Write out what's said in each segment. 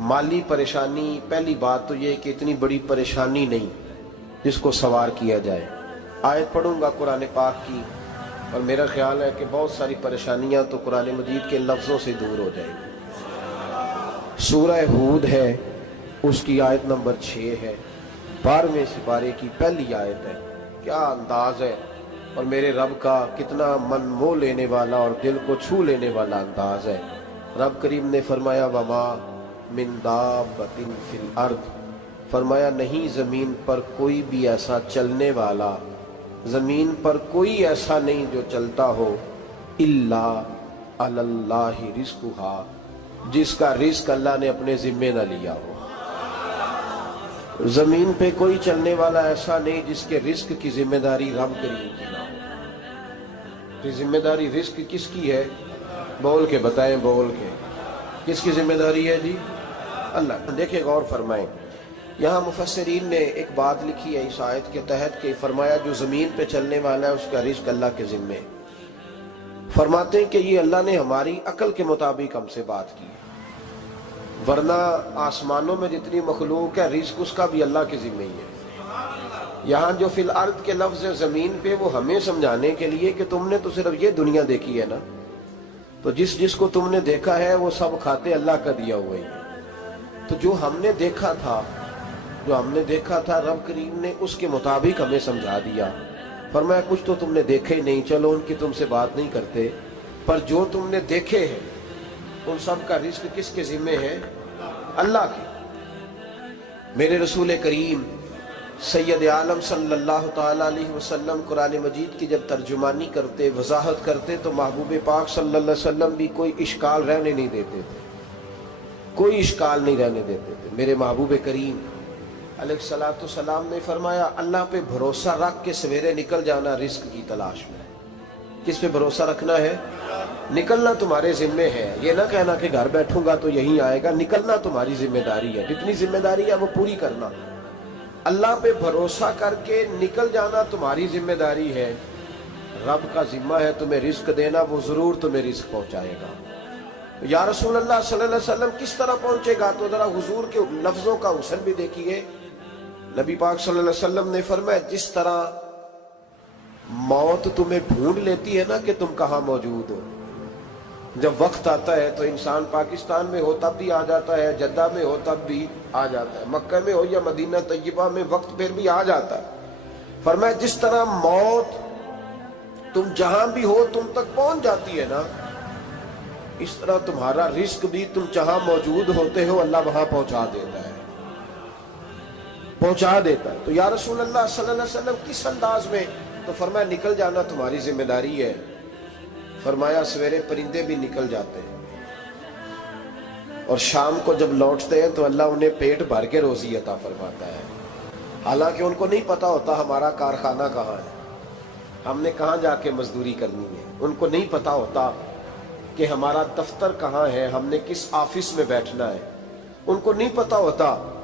माली परेशानी, पहली बात तो ये कि इतनी बड़ी परेशानी नहीं जिसको सवार किया जाए। आयत पढ़ूंगा कुरान पाक की और मेरा ख्याल है कि बहुत सारी परेशानियां तो कुरान मजीद के लफ्ज़ों से दूर हो जाएंगी। सूरह हूद है, उसकी आयत नंबर 6 है, 12वें सिपारे की पहली आयत है। क्या अंदाज है और मेरे रब का कितना मन मोह लेने वाला और दिल को छू लेने वाला अंदाज है। रब करीम ने फरमाया वमा मिन दाब्बतिन फिल अर्द, फरमाया नहीं ज़मीन पर कोई भी ऐसा चलने वाला, ज़मीन पर कोई ऐसा नहीं जो चलता हो, इल्ला अलल्लाहि रिज़्कुहा, जिसका रिज़्क अल्लाह ने अपने ज़िम्मे न लिया हो। ज़मीन पे कोई चलने वाला ऐसा नहीं जिसके रिज़्क की जिम्मेदारी रब करीम की ना हो। ये जिम्मेदारी रिज़्क किसकी है? बोल के बताएं, बोल के किसकी जिम्मेदारी है जी? अल्लाह। देखिए गौर फरमाएं, यहाँ मुफस्सिरीन ने एक बात लिखी है इस आयत के तहत कि फरमाया जो ज़मीन पे चलने वाला है उसका रिज़्क अल्लाह के ज़िम्मे। फरमाते हैं कि ये अल्लाह ने हमारी अकल के मुताबिक हमसे बात की है, वरना आसमानों में जितनी मखलूक है रिज़्क उसका भी अल्लाह के ज़िम्मे ही है। यहाँ जो फिल अर्द के लफ्ज़ है ज़मीन पे, वो हमें समझाने के लिए कि तुमने तो सिर्फ ये दुनिया देखी है ना, तो जिसको तुमने देखा है वो सब खाते अल्लाह का दिया हुआ ही है। तो जो हमने देखा था रब करीम ने उसके मुताबिक हमें समझा दिया। फरमाया कुछ तो तुमने देखे ही नहीं, चलो उनकी तुमसे बात नहीं करते, पर जो तुमने देखे हैं उन सब का रिज़्क किसके ज़िम्मे है? अल्लाह के। मेरे रसूल करीम सैयद आलम सल्लल्लाहु ताला अलैहि वसल्लम कुरान मजीद की जब तर्जुमानी करते, वजाहत करते, तो महबूब पाक सल्लल्लाहु अलैहि वसल्लम भी कोई इश्काल रहने नहीं देते थे, कोई इश्काल नहीं रहने देते थे। मेरे महबूब करीम अलैहिस्सलातु सलाम ने फरमाया अल्लाह पे भरोसा रख के सवेरे निकल जाना रिज़्क की तलाश में। किस पे भरोसा रखना है? निकलना तुम्हारे जिम्मे है। ये ना कहना कि घर बैठूंगा तो यही आएगा, निकलना तुम्हारी जिम्मेदारी है। जितनी जिम्मेदारी है वो पूरी करना। अल्लाह पे भरोसा करके निकल जाना तुम्हारी जिम्मेदारी है। रब का जिम्मा है तुम्हें रिज़्क देना, वो जरूर तुम्हें रिज़्क पहुंचाएगा। या रसूल अल्लाह सल्लल्लाहु अलैहि वसल्लम किस तरह पहुंचेगा? तो जरा हुजूर के लफ्जों का हुस्न भी देखिए। नबी पाक सल्लल्लाहु अलैहि वसल्लम ने फरमाया जिस तरह मौत तुम्हें ढूंढ लेती है ना कि तुम कहां मौजूद हो, जब वक्त आता है तो इंसान पाकिस्तान में हो तब भी आ जाता है, जद्दा में हो तब भी आ जाता है, मक्का में हो या मदीना तैयबा में वक्त फिर भी आ जाता है। फरमाया जिस तरह मौत तुम जहां भी हो तुम तक पहुंच जाती है ना, इस तरह तुम्हारा रिज़्क भी तुम जहां मौजूद होते हो अल्लाह वहां पहुंचा देता है, पहुंचा देता है। तो या रसूल अल्लाह सल्लल्लाहु अलैहि वसल्लम किस अंदाज में? तो फरमाया निकल जाना तुम्हारी जिम्मेदारी है। फरमाया सवेरे परिंदे भी निकल जाते हैं और शाम को जब लौटते हैं तो अल्लाह उन्हें पेट भर के रोजी अता फरमाता है। हालांकि उनको नहीं पता होता हमारा कारखाना कहाँ है, हमने कहाँ जाके मजदूरी करनी है। उनको नहीं पता होता कि हमारा दफ्तर कहाँ है, हमने किस ऑफिस में बैठना है। उनको नहीं पता होता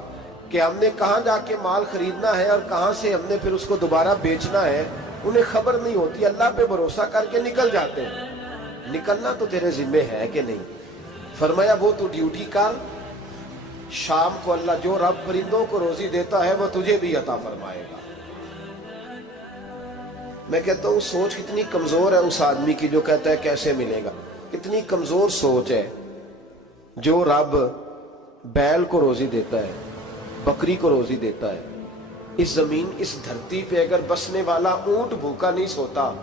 कि हमने कहाँ जाके माल खरीदना है और कहाँ से हमने फिर उसको दोबारा बेचना है। उन्हें खबर नहीं होती, अल्लाह पे भरोसा करके निकल जाते हैं। निकलना तो तेरे जिम्मे है कि नहीं? फरमाया वो तू ड्यूटी कर, शाम को अल्लाह जो रब परिंदों को रोजी देता है वो तुझे भी अता फरमाएगा। मैं कहता हूँ सोच कितनी कमजोर है उस आदमी की जो कहता है कैसे मिलेगा। कितनी कमजोर सोच है। जो रब बैल को रोजी देता है, बकरी को रोजी देता है, इस जमीन इस धरती पे अगर बसने वाला ऊंट भूखा नहीं सोता,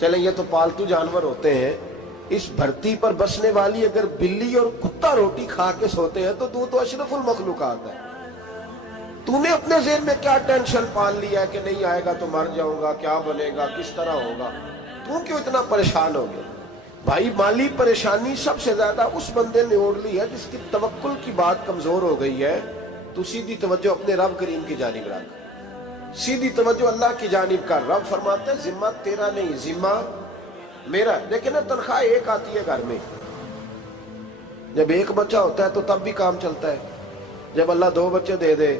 चले ये तो पालतू जानवर होते हैं, इस धरती पर बसने वाली अगर बिल्ली और कुत्ता रोटी खा के सोते हैं तो तू तो अशरफुल मखलूकात है। तूने अपने ज़हन में क्या टेंशन पाल लिया है कि नहीं आएगा तो मर जाऊंगा, क्या बनेगा, किस तरह होगा? तू क्यों इतना परेशान हो गया? भाई माली परेशानी सबसे ज्यादा उस बंदे ने ओढ़ ली है जिसकी तवक्कुल की बात कमजोर हो गई है। तू सीधी तवज्जो अपने रब करीम की जानिब रख, सीधी तवज्जो अल्लाह की जानिब कर। रब फरमाते हैं जिम्मा तेरा नहीं, जिम्मा मेरा। लेकिन ना तनख्वाह एक आती है घर में, जब एक बच्चा होता है तो तब भी काम चलता है, जब अल्लाह 2 बच्चे दे दे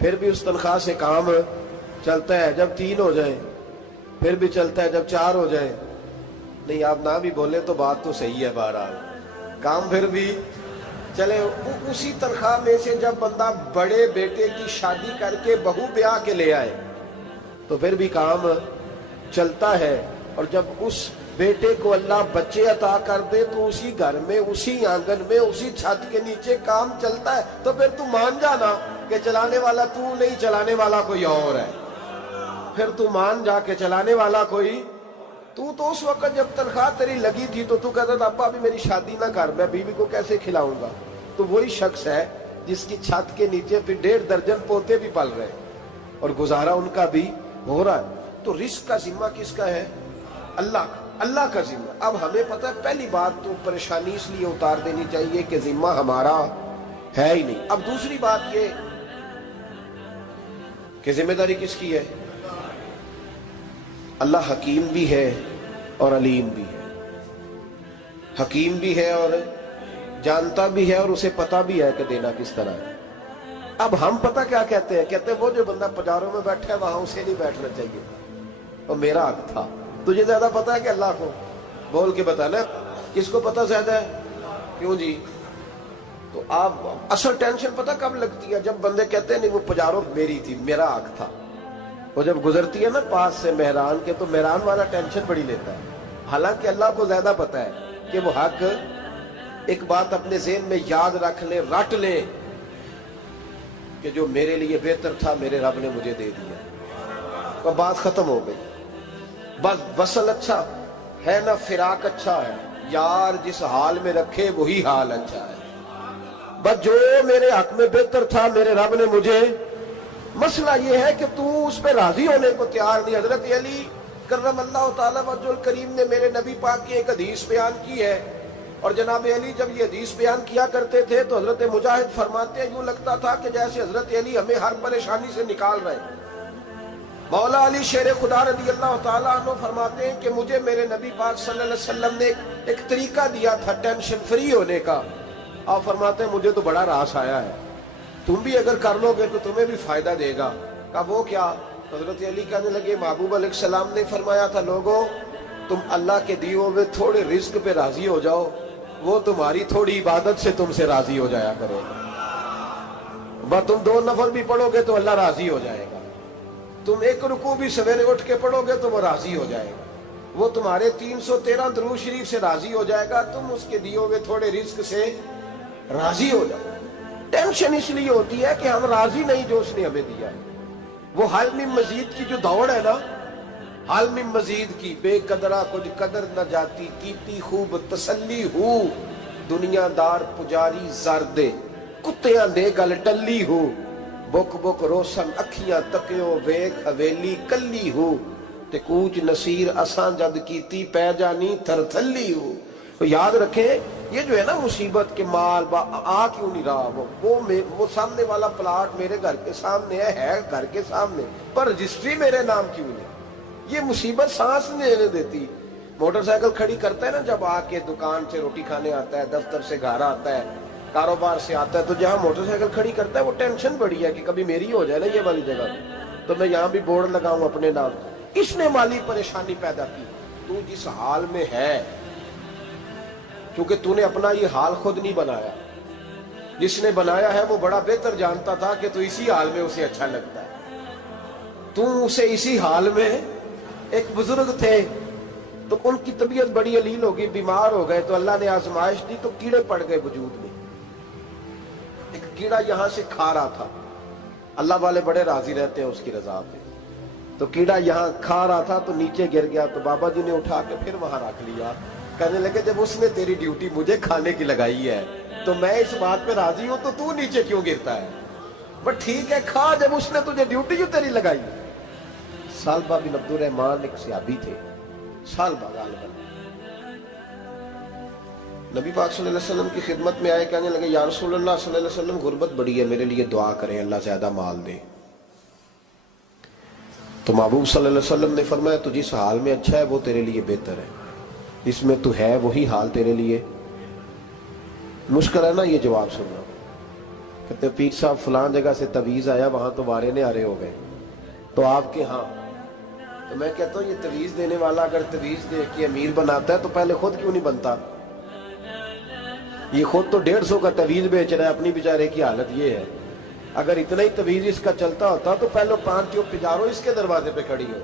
फिर भी उस तनख्वाह से काम चलता है, जब 3 हो जाए फिर भी चलता है, जब 4 हो जाए नहीं। आप ना भी बोले तो बात तो सही है, बहरहाल काम फिर भी چلے اسی تنخواہ میں سے جب بندہ بڑے بیٹے کی شادی کر کے بہو بیاہ کے لے آئے تو پھر بھی کام چلتا ہے، اور جب اس بیٹے کو اللہ بچے عطا کر دے تو اسی گھر میں، اسی آنگن میں، اسی چھت کے نیچے کام چلتا ہے۔ تو پھر تو مان جانا کہ چلانے والا تو نہیں، چلانے والا کوئی اور ہے۔ پھر تو مان جا کے چلانے والا کوئی تو اس وقت جب تنخواہ تیری لگی تھی تو کہتا تھا ابا ابھی میری شادی نہ کر، میں بیوی کو کیسے کھلاؤں گا؟ تو وہی شخص ہے جس کی چھت کے نیچے پھر 1.5 درجن پوتے بھی پل رہے اور گزارا ان کا بھی ہو رہا ہے۔ تو رزق کا ذمہ کس کا ہے؟ اللہ کا ذمہ۔ اب ہمیں پتہ ہے پہلی بات تو پریشانی اس لیے اتار دینی چاہیے کہ ذمہ ہمارا ہے ہی نہیں۔ اب دوسری بات یہ کہ ذمہ داری کس کی ہے؟ اللہ حکیم بھی ہے اور علیم بھی ہے، حکیم بھی ہے اور جانتا بھی ہے، اور اسے پتا بھی ہے کہ دینا کس طرح ہے۔ اب ہم پتہ کیا کہتے ہیں؟ کہتے ہیں وہ جو بندہ پجاروں میں بیٹھا ہے وہاں اسے نہیں بیٹھنا چاہیے تھا، اور میرا حق تھا۔ تجھے زیادہ پتا ہے کہ اللہ کو؟ بول کے بتانا کس کو پتا زیادہ ہے؟ کیوں جی؟ تو آپ اصل ٹینشن پتہ کب لگتی ہے؟ جب بندے کہتے ہیں نہیں وہ پجاروں میری تھی، میرا حق تھا۔ وہ جب گزرتی ہے نا پاس سے مہران کے تو مہران والا ٹینشن بڑی لیتا ہے، حالانکہ اللہ کو زیادہ پتا ہے کہ وہ حق۔ ایک بات اپنے ذہن میں یاد رکھ لیں، رٹ لیں کہ جو میرے لیے بہتر تھا میرے رب نے مجھے دے دیا، اور بات ختم ہو گئی۔ بس وصل اچھا ہے نہ فراق اچھا ہے، یار جس حال میں رکھے وہی حال اچھا ہے۔ بس جو میرے حق میں بہتر تھا میرے رب نے مجھے، مسئلہ یہ ہے کہ تو اس پہ راضی ہونے کو تیار نہیں۔ حضرت علی کرم اللہ تعالیٰ وجہ الکریم نے میرے نبی پاک کی ایک حدیث بیان کی ہے، اور جناب علی جب یہ حدیث بیان کیا کرتے تھے تو حضرت مجاہد فرماتے ہیں یوں لگتا تھا کہ جیسے حضرت علی ہمیں ہر پریشانی سے نکال رہے ہیں۔ مولا علی شیر خدا رضی اللہ تعالیٰ عنہ فرماتے ہیں کہ مجھے میرے نبی پاک صلی اللہ علیہ وسلم نے ایک طریقہ دیا تھا ٹینشن فری ہونے کا۔ آپ فرماتے ہیں مجھے تو بڑا راس آیا ہے، تم بھی اگر کر لو گے تو تمہیں بھی فائدہ دے گا۔ کہا وہ کیا؟ حضرت علی کہنے لگے محبوب علیہ السلام نے فرمایا تھا لوگوں تم اللہ کے دیوں میں تھوڑے رزق پہ راضی ہو جاؤ، وہ تمہاری تھوڑی عبادت سے تم سے راضی ہو جایا کرو گا۔ بس تم 2 نفل بھی پڑھو گے تو اللہ راضی ہو جائے گا، تم 1 رکوع بھی سویرے اٹھ کے پڑھو گے تو وہ راضی ہو جائے گا، وہ تمہارے 313 درود شریف سے راضی ہو جائے گا، تم اس کے دیوں میں تھوڑے رزق سے راضی ہو جاؤ۔ ٹینشن اس لیے ہوتی ہے کہ ہم راضی نہیں جو اس نے ہمیں دیا ہے۔ وہ حل میں مزید کی جو دوڑ ہے نا، حل میں مزید کی، بے قدرہ کچھ قدر نہ جاتی، کیتی خوب تسلی ہو، دنیا دار پجاری زردے، کتیاں دے گل ٹلی ہو، بک بک روشن اکھیاں تکیو ویک حویلی کلی ہو، تے کوچ نصیر اساں جد کیتی پہ جانی تھر تھلی ہو۔ تو یاد رکھیں یہ جو ہے نا مصیبت کے مال آ کیوں نہیں رہا، وہ سامنے والا پلاٹ میرے گھر کے سامنے ہے گھر کے سامنے، پر رجسٹری میرے نام کیوں نہیں؟ یہ مصیبت سانس نہیں لینے دیتی۔ موٹر سائیکل کھڑی کرتا ہے نا جب آ کے دکان سے روٹی کھانے آتا ہے، دفتر سے گھر آتا ہے، کاروبار سے آتا ہے، تو جہاں موٹر سائیکل کھڑی کرتا ہے وہ ٹینشن بڑی ہے کہ کبھی میری ہو جائے نا یہ والی جگہ، تو میں یہاں بھی بورڈ لگاؤں اپنے نام۔ اس نے مالی پریشانی پیدا کی۔ تو جس حال میں ہے، کیونکہ تو نے اپنا یہ حال خود نہیں بنایا، جس نے بنایا ہے وہ بڑا بہتر جانتا تھا کہ تو اسی حال میں اسے اچھا لگتا ہے۔ تو اسے اسی حال میں، ایک بزرگ تھے تو ان کی طبیعت بڑی علیل ہو گئی، بیمار ہو گئے، تو اللہ نے آزمائش دی تو کیڑے پڑ گئے وجود میں۔ ایک کیڑا یہاں سے کھا رہا تھا، اللہ والے بڑے راضی رہتے ہیں اس کی رضا پہ، تو کیڑا یہاں کھا رہا تھا تو نیچے گر گیا، تو بابا جی نے اٹھا کے پھر وہاں رکھ لیا۔ کہنے لگے جب اس نے تیری ڈیوٹی مجھے کھانے کی لگائی ہے تو میں اس بات پہ راضی ہوں، تو نیچے کیوں گرتا ہے؟ بٹ ٹھیک ہے کھا، جب اس نے تجھے ڈیوٹی جو تیری لگائی۔ سالبہ بن عبد الرحمن ایک صحابی تھے، سالبہ غالباً نبی پاک صلی اللہ علیہ وسلم کی خدمت میں آئے، کہنے لگے یا رسول اللہ صلی اللہ علیہ وسلم غربت بڑی ہے، میرے لیے دعا کریں اللہ زیادہ مال دے۔ تو محبوب صلی اللہ علیہ وسلم نے فرمایا تو جس حال میں اچھا ہے وہ تیرے لیے بہتر ہے، اس میں تو ہے وہی حال تیرے لیے۔ مشکل ہے نا یہ جواب سننا۔ کہتے پیر صاحب فلان جگہ سے تویز آیا، وہاں تو وارے نے آرے ہو گئے، تو آپ کے ہاں؟ تو میں کہتا ہوں یہ تویز دینے والا اگر تویز دے کے امیر بناتا ہے تو پہلے خود کیوں نہیں بنتا؟ یہ خود تو 150 کا تویز بیچ رہا ہے، اپنی بیچارے کی حالت یہ ہے۔ اگر اتنا ہی تویز اس کا چلتا ہوتا تو پہلے 5 ٹیوب پجارو اس کے دروازے پہ کھڑی ہو۔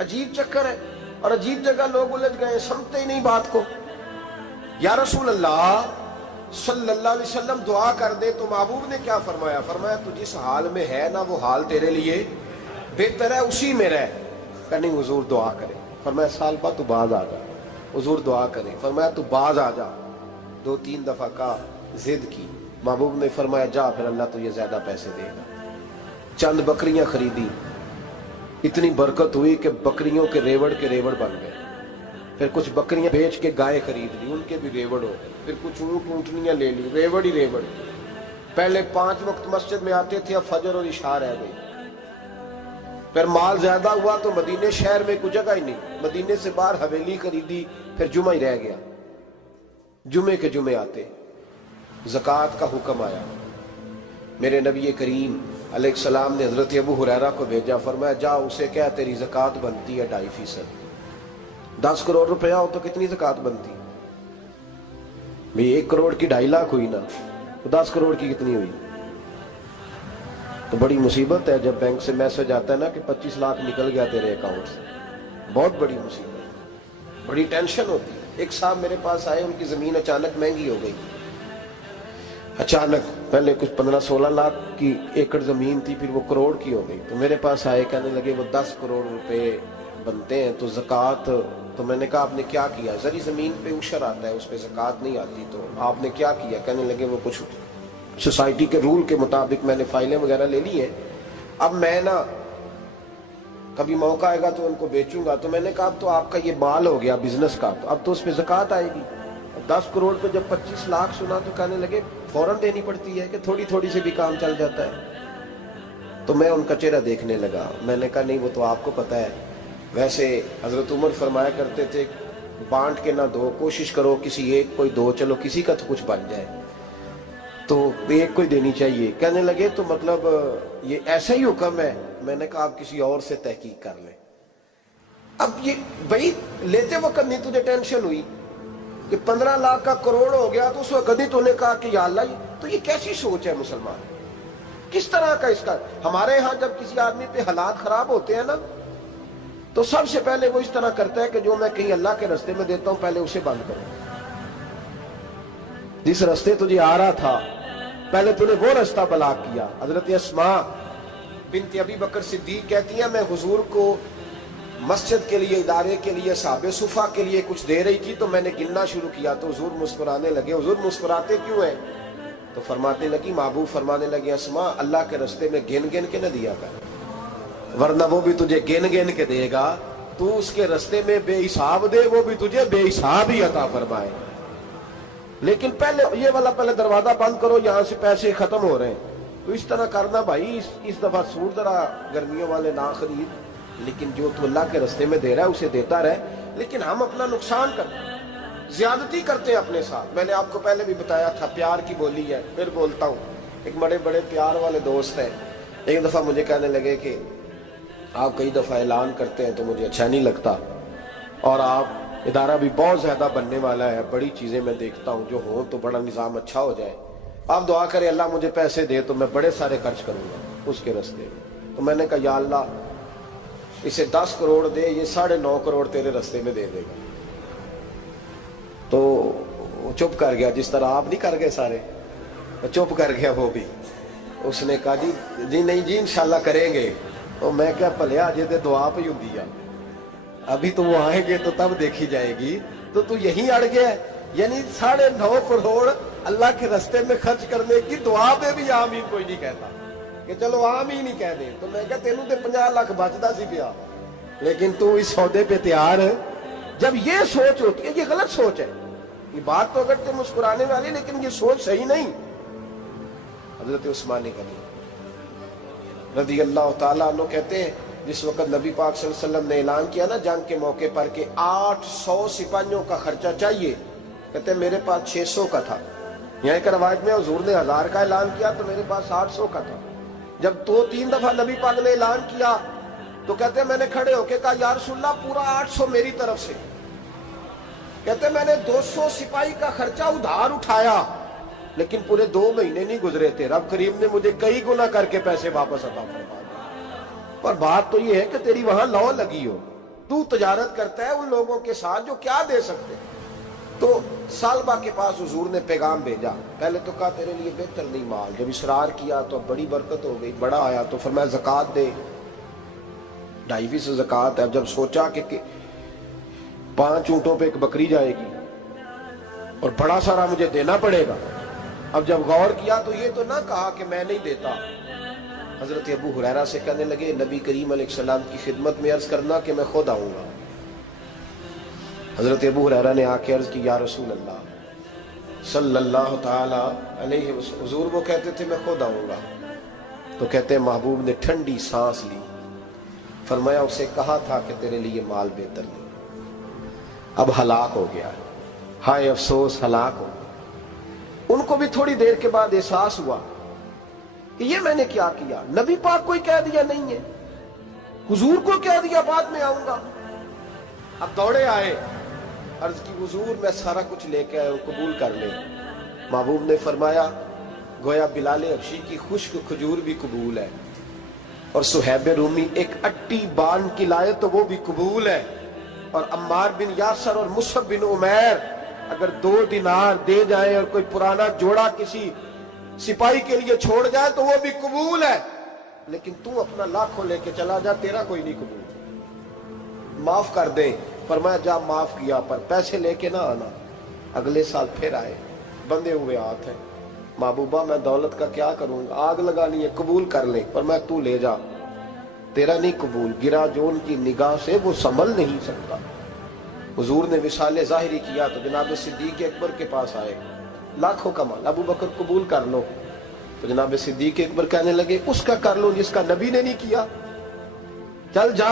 عجیب چکر ہے اور عجیب جگہ لوگ الجھ گئے، سمجھتے ہی نہیں بات کو۔ یا رسول اللہ صلی اللہ علیہ وسلم دعا کر دے تو محبوب نے کیا فرمایا؟ فرمایا تو جس حال میں ہے نا وہ حال تیرے لیے بہتر ہے، اسی میں رہ۔ کہ نہیں حضور دعا کرے۔ فرمایا سال بعد تو باز آ جا۔ حضور دعا کرے۔ فرمایا تو باز آ جا۔ 2-3 دفعہ کا ضد کی، محبوب نے فرمایا جا پھر اللہ تجھے زیادہ پیسے دے گا۔ چند بکریاں خریدی، اتنی برکت ہوئی کہ بکریوں کے ریوڑ بن گئے۔ پھر کچھ بکریاں بیچ کے گائے خرید لی، ان کے بھی ریوڑ ہو گئے۔ پھر کچھ اونٹ اونٹنیاں لے لی، ریوڑ ہی ریوڑ۔ پہلے 5 وقت مسجد میں آتے تھے، اب فجر اور عشاء رہ گئی۔ پھر مال زیادہ ہوا تو مدینے شہر میں کوئی جگہ ہی نہیں، مدینے سے باہر حویلی خریدی، پھر جمعہ ہی رہ گیا۔ جمعے کے جمعے آتے، زکوٰۃ کا حکم آیا۔ میرے نبی کریم علیہ السلام نے حضرت ابو ہریرہ کو بھیجا، فرمایا جا اسے کہہ تیری زکوٰۃ بنتی ہے 2.5%۔ 10 کروڑ روپیہ ہو تو کتنی زکوٰۃ بنتی؟ بھئی 1 کروڑ کی 2.5 لاکھ ہوئی نا، تو 10 کروڑ کی کتنی ہوئی؟ تو بڑی مصیبت ہے جب بینک سے میسج آتا ہے نا کہ 25 لاکھ نکل گیا تیرے اکاؤنٹ سے، بہت بڑی مصیبت، بڑی ٹینشن ہوتی ہے۔ ایک صاحب میرے پاس آئے، ان کی زمین اچانک مہنگی ہو گئی، اچانک پہلے کچھ 15-16 لاکھ کی ایکڑ زمین تھی، پھر وہ کروڑ کی ہو گئی۔ تو میرے پاس آئے، کہنے لگے وہ 10 کروڑ روپے بنتے ہیں تو زکوٰۃ، تو میں نے کہا آپ نے کیا کیا؟ زری زمین پہ عشر آتا ہے، اس پہ زکوٰۃ نہیں آتی، تو آپ نے کیا کیا؟ کہنے لگے وہ کچھ سوسائٹی کے رول کے مطابق میں نے فائلیں وغیرہ لے لی ہیں، اب میں نا کبھی موقع آئے گا تو ان کو بیچوں گا۔ تو میں نے کہا اب تو آپ کا یہ مال ہو گیا بزنس کا، تو اب تو اس پہ زکوٰۃ آئے گی۔ 10 کروڑ پہ جب 25 لاکھ سنا تو کہنے لگے فوراً دینی پڑتی ہے کہ تھوڑی تھوڑی سے بھی کام چل جاتا ہے؟ تو میں ان کا چہرہ دیکھنے لگا، میں نے کہا نہیں وہ تو آپ کو پتہ ہے، ویسے حضرت عمر فرمایا کرتے تھے بانٹ کے نہ دو، کوشش کرو کسی ایک کو دو، چلو کسی کا تو کچھ بن جائے، تو ایک کو ہی دینی چاہیے۔ کہنے لگے تو مطلب یہ ایسا ہی حکم ہے؟ میں نے کہا آپ کسی اور سے تحقیق کر لیں۔ اب یہ بھائی لیتے وقت نہیں تجھے ٹینشن ہوئی کہ 15 لاکھ کا کروڑ ہو گیا تو اس وقت نہیں تو نے کہا کہ یا اللہ، تو یہ کیسی سوچ ہے مسلمان؟ کس طرح کا اس کا؟ ہمارے ہاں جب کسی آدمی پہ حالات خراب ہوتے ہیں نا تو سب سے پہلے وہ اس طرح کرتا ہے کہ جو میں کہیں اللہ کے رستے میں دیتا ہوں پہلے اسے بند کروں۔ جس رستے تجھے آ رہا تھا پہلے تو نے وہ رستہ بلاک کیا۔ حضرت اسماء بنت ابی بکر صدیق کہتی ہیں میں حضور کو مسجد کے لیے، ادارے کے لیے، صحابہ صفہ کے لیے کچھ دے رہی تھی تو میں نے گننا شروع کیا تو حضور مسکرانے لگے۔ حضور مسکراتے کیوں ہیں؟ تو فرمانے لگی، محبوب فرمانے لگے اسماء اللہ کے رستے میں گن گن کے نہ دیا کر، ورنہ وہ بھی تجھے گن گن کے دے گا، تو اس کے رستے میں بے حساب دے وہ بھی تجھے بے حساب ہی عطا فرمائے۔ لیکن پہلے یہ والا پہلے دروازہ بند کرو، یہاں سے پیسے ختم ہو رہے ہیں، تو اس طرح کرنا بھائی۔ اس دفعہ سوٹ ذرا گرمیوں والے نہ خرید، لیکن جو تو اللہ کے رستے میں دے رہا ہے اسے دیتا رہے۔ لیکن ہم اپنا نقصان کرتے ہیں، زیادتی کرتے ہیں اپنے ساتھ۔ میں نے آپ کو پہلے بھی بتایا تھا پیار کی بولی ہے، پھر بولتا ہوں۔ ایک بڑے بڑے پیار والے دوست ہیں، ایک دفعہ مجھے کہنے لگے کہ آپ کئی دفعہ اعلان کرتے ہیں تو مجھے اچھا نہیں لگتا، اور آپ ادارہ بھی بہت زیادہ بننے والا ہے، بڑی چیزیں میں دیکھتا ہوں جو ہوں تو بڑا نظام اچھا ہو جائے، آپ دعا کریں اللہ مجھے پیسے دے تو میں بڑے سارے خرچ کروں گا اس کے رستے۔ تو میں نے کہا یا اللہ اسے 10 کروڑ دے، یہ 9.5 کروڑ تیرے رستے میں دے دے گا۔ تو وہ چپ کر گیا، جس طرح آپ نہیں کر گئے سارے، چپ کر گیا وہ بھی۔ اس نے کہا جی نہیں جی انشاءاللہ کریں گے۔ تو میں کیا پلیا جی تے دعا پہ ہوں دیا، ابھی تو وہ آئیں گے تو تب دیکھی جائے گی، تو تو یہیں اڑ گیا ہے۔ یعنی 9.5 کروڑ اللہ کے رستے میں خرچ کرنے کی دعا پہ بھی آمین کوئی نہیں کہتا کہ چلو آمین ہی کہہ دے۔ تو میں کہا تینوں تے 50 لاکھ بچتا سی پیا، لیکن تو اس سودے پہ تیار ہے۔ جب یہ سوچ ہوتی ہے، یہ غلط سوچ ہے، یہ بات تو اگر تے مسکرانے والی، لیکن یہ سوچ صحیح نہیں۔ حضرت عثمان غنی رضی اللہ تعالیٰ عنہ کہتے ہیں جس وقت نبی پاک صلی اللہ علیہ وسلم نے اعلان کیا نا جنگ کے موقع پر کہ 800 سپاہیوں کا خرچہ چاہیے، کہتے ہیں میرے پاس 600 کا تھا۔ یہاں ایک روایت میں حضور نے 1000 کا اعلان کیا تو میرے پاس 800 کا تھا۔ جب 2-3 دفعہ نبی پاک نے اعلان کیا تو کہتے ہیں میں نے کھڑے ہو کے کہا یا رسول اللہ پورا 800 میری طرف سے۔ कहते मैंने 200 सिपाही का खर्चा उधार उठाया, लेकिन पूरे 2 महीने नहीं गुजरे थे, रब करीम ने मुझे कई गुना करके पैसे वापस अता फरमा दिए। पर बात तो ये है कि तेरी वहां लौ लगी हो, तू तजारत करता है उन लोगों के साथ जो क्या दे सकते। तो सालबा के पास हुजूर ने पैगाम भेजा। पहले तो कहा तेरे लिए बेहतर नहीं माल, जब इसरार किया तो बड़ी बरकत हो गई, बड़ा आया तो फरमाया ज़कात दे, 2.5 ज़कात है। अब जब सोचा कि 5 ऊंटों पे एक बकरी जाएगी और बड़ा सारा मुझे देना पड़ेगा, अब जब गौर किया तो ये तो ना कहा कि मैं नहीं देता। हजरत अबू हुरैरा से कहने लगे नबी करीम अलैहिस्सलाम की खिदमत में अर्ज करना कि मैं खुद आऊंगा। हजरत अबू हुरैरा ने आके अर्ज की या रसूल अल्लाह सल्लल्लाहु ताला अलैहि वसल्लम, हुजूर वो कहते थे मैं खुद आऊंगा। तो कहते महबूब ने ठंडी सांस ली, फरमाया उसे कहा था कि तेरे लिए माल बेहतर नहीं, अब हलाक हो गया, हाय अफसोस हलाक हो गया। उनको भी थोड़ी देर के बाद एहसास हुआ कि ये मैंने क्या किया, नबी पाक को ही कह दिया नहीं है, हुजूर को कह दिया बाद में आऊंगा। अब दौड़े आए, अर्ज की हुजूर मैं सारा कुछ लेके आया हूं, कबूल कर ले। महबूब ने फरमाया गोया बिलाल हबशी की खुश्क खजूर भी कबूल है, और सुहैब रूमी एक अट्टी बान की लाए तो वो भी कबूल है, और अम्मार बिन यासर और मुसअब बिन उमैर अगर 2 दिनार दे जाए और कोई पुराना जोड़ा किसी सिपाही के लिए छोड़ जाए तो वो भी कबूल है, लेकिन तू अपना लाखों लेके चला जा, तेरा कोई नहीं कबूल, माफ कर दे। फरमाया जा माफ किया, पर पैसे लेके ना आना। अगले साल फिर आए, बंधे हुए हाथ है, महबूबा मैं दौलत का क्या करूंगा, आग लगानी है, कबूल कर ले। पर मैं तू ले जा, तेरा नहीं कबूल, गिरा जो उनकी निगाह से वो संभल नहीं सकता। हुजूर ने विसाले जाहिरी किया तो जनाब सिद्दीक अकबर के पास आए, लाखों का माल, अबू बकर कबूल कर लो। तो जनाब सिद्दीक अकबर कहने लगे उसका कर लो जिसका नबी ने नहीं किया, चल जा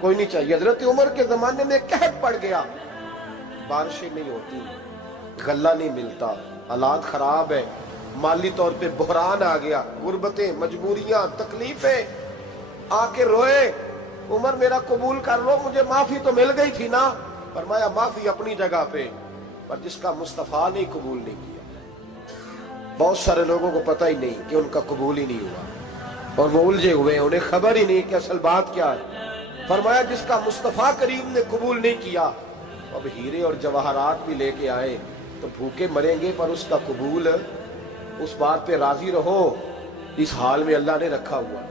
कोई नहीं चाहिए। हजरत उमर के जमाने में कहत पड़ गया, बारिशें नहीं होती, गल्ला नहीं मिलता, हालात खराब है, माली तौर पे बहरान आ गया, गुर्बतें, मजबूरियां, तकलीफें, आके रोए, उमर मेरा कबूल कर लो, मुझे माफी तो मिल गई थी ना। फरमाया माफी अपनी जगह पे, पर जिसका मुस्तफा ने कबूल नहीं किया। बहुत सारे लोगों को पता ही नहीं कि उनका कबूल ही नहीं हुआ, और वो उलझे हुए, उन्हें खबर ही नहीं कि असल बात क्या है। फरमाया जिसका मुस्तफा करीम ने कबूल नहीं किया, अब हीरे और जवाहरात भी लेके आए तो भूखे मरेंगे, पर उसका कबूल, उस बात पे राजी रहो, इस हाल में अल्लाह ने रखा हुआ,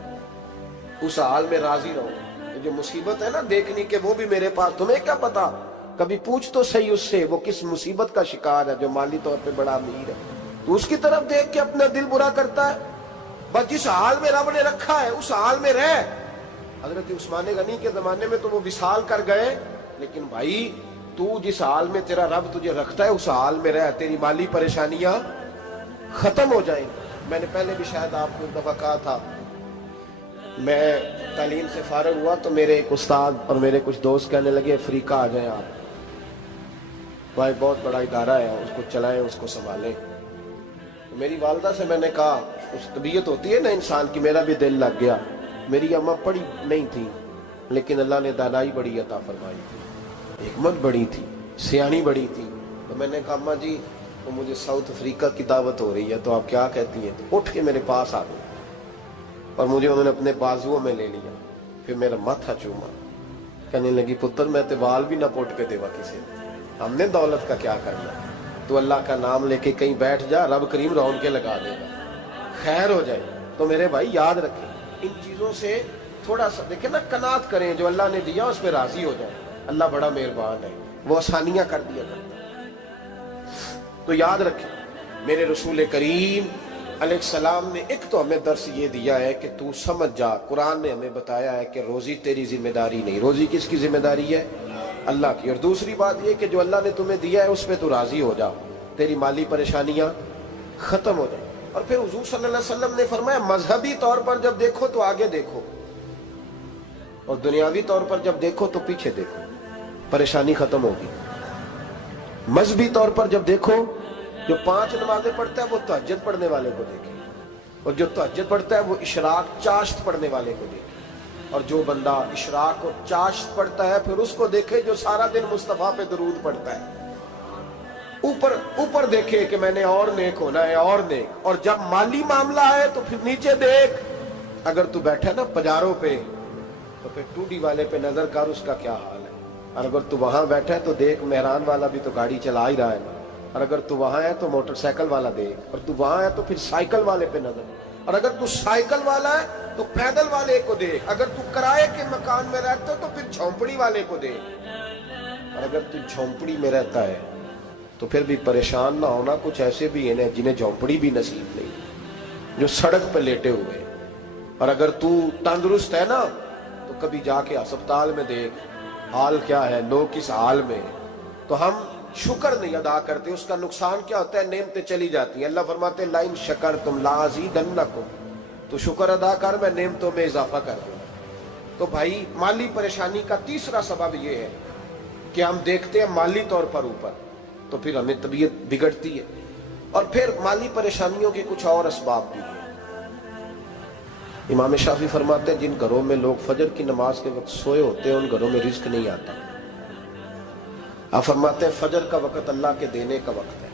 उस हाल में राजी रहो। जो मुसीबत है ना देखनी के वो भी मेरे पास, तुम्हें क्या पता, कभी पूछ तो सही उससे वो किस मुसीबत का शिकार है, जो माली तौर पे बड़ा अमीर है, तो उसकी तरफ देख के अपना दिल बुरा करता है। बस जिस हाल में रब ने रखा है उस हाल में रह। हजरत उस्मान गनी के जमाने में तो वो विसाल कर गए, लेकिन भाई तू जिस हाल में तेरा रब तुझे रखता है उस हाल में रह, तेरी माली परेशानियां खत्म हो जाएंगी। मैंने पहले भी शायद आपको एक दफा कहा था, मैं तालीम से फारग हुआ तो मेरे एक उस्ताद और मेरे कुछ दोस्त कहने लगे अफ्रीका आ जाएं आप, भाई बहुत बड़ा इदारा है, उसको चलाएं, उसको संभालें। तो मेरी वालदा से मैंने कहा, उस तबीयत होती है ना इंसान की, मेरा भी दिल लग गया। मेरी अम्मा पढ़ी नहीं थी, लेकिन अल्लाह ने दानाई बड़ी अता फरमाई थी, हिकमत बड़ी थी, सियानी बड़ी थी। तो मैंने कहा अम्मा जी तो मुझे साउथ अफ्रीका की दावत हो रही है, तो आप क्या कहती हैं? तो उठ के मेरे पास आ गए और मुझे उन्होंने अपने बाजुओं में ले लिया, फिर मेरा माथा चूमा, कहने लगी पुत्र मैं तो वाल भी ना पोट के देवा किसी, हमने दौलत का क्या करना, तो अल्लाह का नाम लेके कहीं बैठ जा, रब करीम रौन के लगा देगा, खैर हो जाए। तो मेरे भाई याद रखें, इन चीजों से थोड़ा सा देखें ना, कनात करें, जो अल्लाह ने दिया उस पर राजी हो जाए, अल्लाह बड़ा मेहरबान है, वो आसानियां कर दिया करता है। तो याद रखें मेरे रसूल करीम अलैहिस्सलाम ने एक तो हमें दर्स ये दिया है कि तू समझ जा, कुरान ने हमें बताया है कि रोजी तेरी जिम्मेदारी नहीं, रोजी किसकी जिम्मेदारी है? अल्लाह की। और दूसरी बात ये कि जो अल्लाह ने तुम्हें दिया है उस पर तू राजी हो जा, तेरी माली परेशानियां खत्म हो जाए। और फिर हुजूर सल्लल्लाहु अलैहि वसल्लम ने फरमाया मजहबी तौर पर जब देखो तो आगे देखो, और दुनियावी तौर पर जब देखो तो पीछे देखो, परेशानी खत्म होगी। मजहबी तौर पर जब देखो, जो 5 नमाजें पढ़ता है वो तहज्जुद पढ़ने वाले को देखे, और जो तहज्जुद पढ़ता है वो इशराक चाश्त पढ़ने वाले को देखे, और जो बंदा इशराक और चाश्त पढ़ता है फिर उसको देखे जो सारा दिन मुस्तफा पे दरूद पढ़ता है। ऊपर ऊपर देखे कि मैंने और नेक होना है और नेक, और जब माली मामला है तो फिर नीचे देख। अगर तू बैठा ना पजारों पे तो फिर टूडी वाले पे नजर कर, उसका क्या हाल है। और अगर तू वहां बैठा है तो देख मेहरान वाला भी तो गाड़ी चला ही रहा है ना। और अगर तू वहां है तो मोटरसाइकिल वाला देख, और तू वहां है तो फिर साइकिल वाले पे नजर, और अगर तू साइकिल वाला है तो पैदल वाले को देख, अगर तू किराए के मकान में रहता है तो फिर झोंपड़ी वाले को देख, और अगर तू झोंपड़ी में रहता है तो फिर भी परेशान ना होना। कुछ ऐसे भी हैं जिन्हें झोंपड़ी भी नसीब नहीं, जो सड़क पर लेटे हुए। और अगर तू तंदुरुस्त है ना तो कभी जाके अस्पताल में देख हाल क्या है, लोग किस हाल में। तो हम शुक्र नहीं अदा करते, उसका नुकसान क्या होता है, नेमतें चली जाती हैं। अल्लाह फरमाते लाइन शकर तुम लाज़ीदन्नकुम, तो शुक्र अदा कर, मैं नेमतों में इजाफा कर दूंगा। तो भाई माली परेशानी का तीसरा सबब यह है कि हम देखते हैं माली तौर पर ऊपर, तो फिर हमें तबीयत बिगड़ती है। और फिर माली परेशानियों के कुछ और असबाब भी हैं। इमाम शाफी फरमाते हैं जिन घरों में लोग फजर की नमाज के वक्त सोए होते हैं उन घरों में रिस्क नहीं आता। आप फरमाते हैं फजर का वक्त अल्लाह के देने का वक्त है,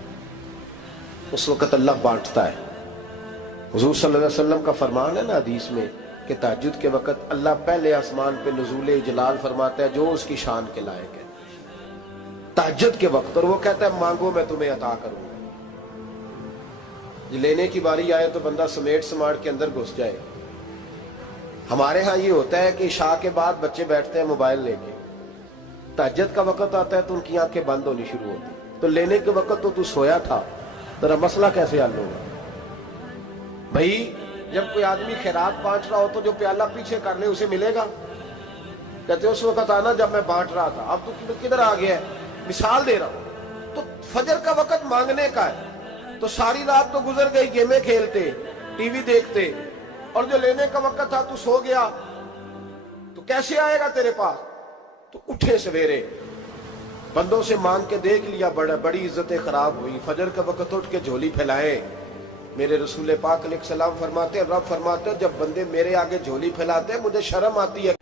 उस वक्त अल्लाह बांटता है। हुजूर सल्लल्लाहु अलैहि वसल्लम का फरमान है ना हदीस में कि तहज्जुद के वक्त अल्लाह पहले आसमान पे नुज़ूल जलाल फरमाता है जो उसकी शान के लायक है तहज्जुद के वक्त, और वो कहता है मांगो मैं तुम्हें अता करूंगा। लेने की बारी आए तो बंदा समेट समाट के अंदर घुस जाए। हमारे यहाँ ये होता है कि इशा के बाद बच्चे बैठते हैं मोबाइल लेके, तहज्जुद का वक्त आता है तो उनकी आंखें बंद होनी शुरू होती। तो लेने के वक्त तो तू सोया था, तेरा मसला कैसे हल होगा भाई। जब कोई आदमी खैरात बांट रहा हो तो जो प्याला पीछे कर ले उसे मिलेगा। कहते उस वक्त आना जब मैं बांट रहा था, अब तू किधर आ गया है। मिसाल दे रहा हूं, तो फजर का वक्त मांगने का है, तो सारी रात तो गुजर गई गेमें खेलते टीवी देखते, और जो लेने का वक्त था तू सो गया, तो कैसे आएगा तेरे पास। तो उठे सवेरे बंदों से मांग के देख लिया, बड़ी इज्जतें खराब हुई। फजर का वक्त उठ के झोली फैलाए। मेरे रसूल पाक अलैहि सलाम फरमाते हैं, रब फरमाते हैं जब बंदे मेरे आगे झोली फैलाते हैं मुझे शर्म आती है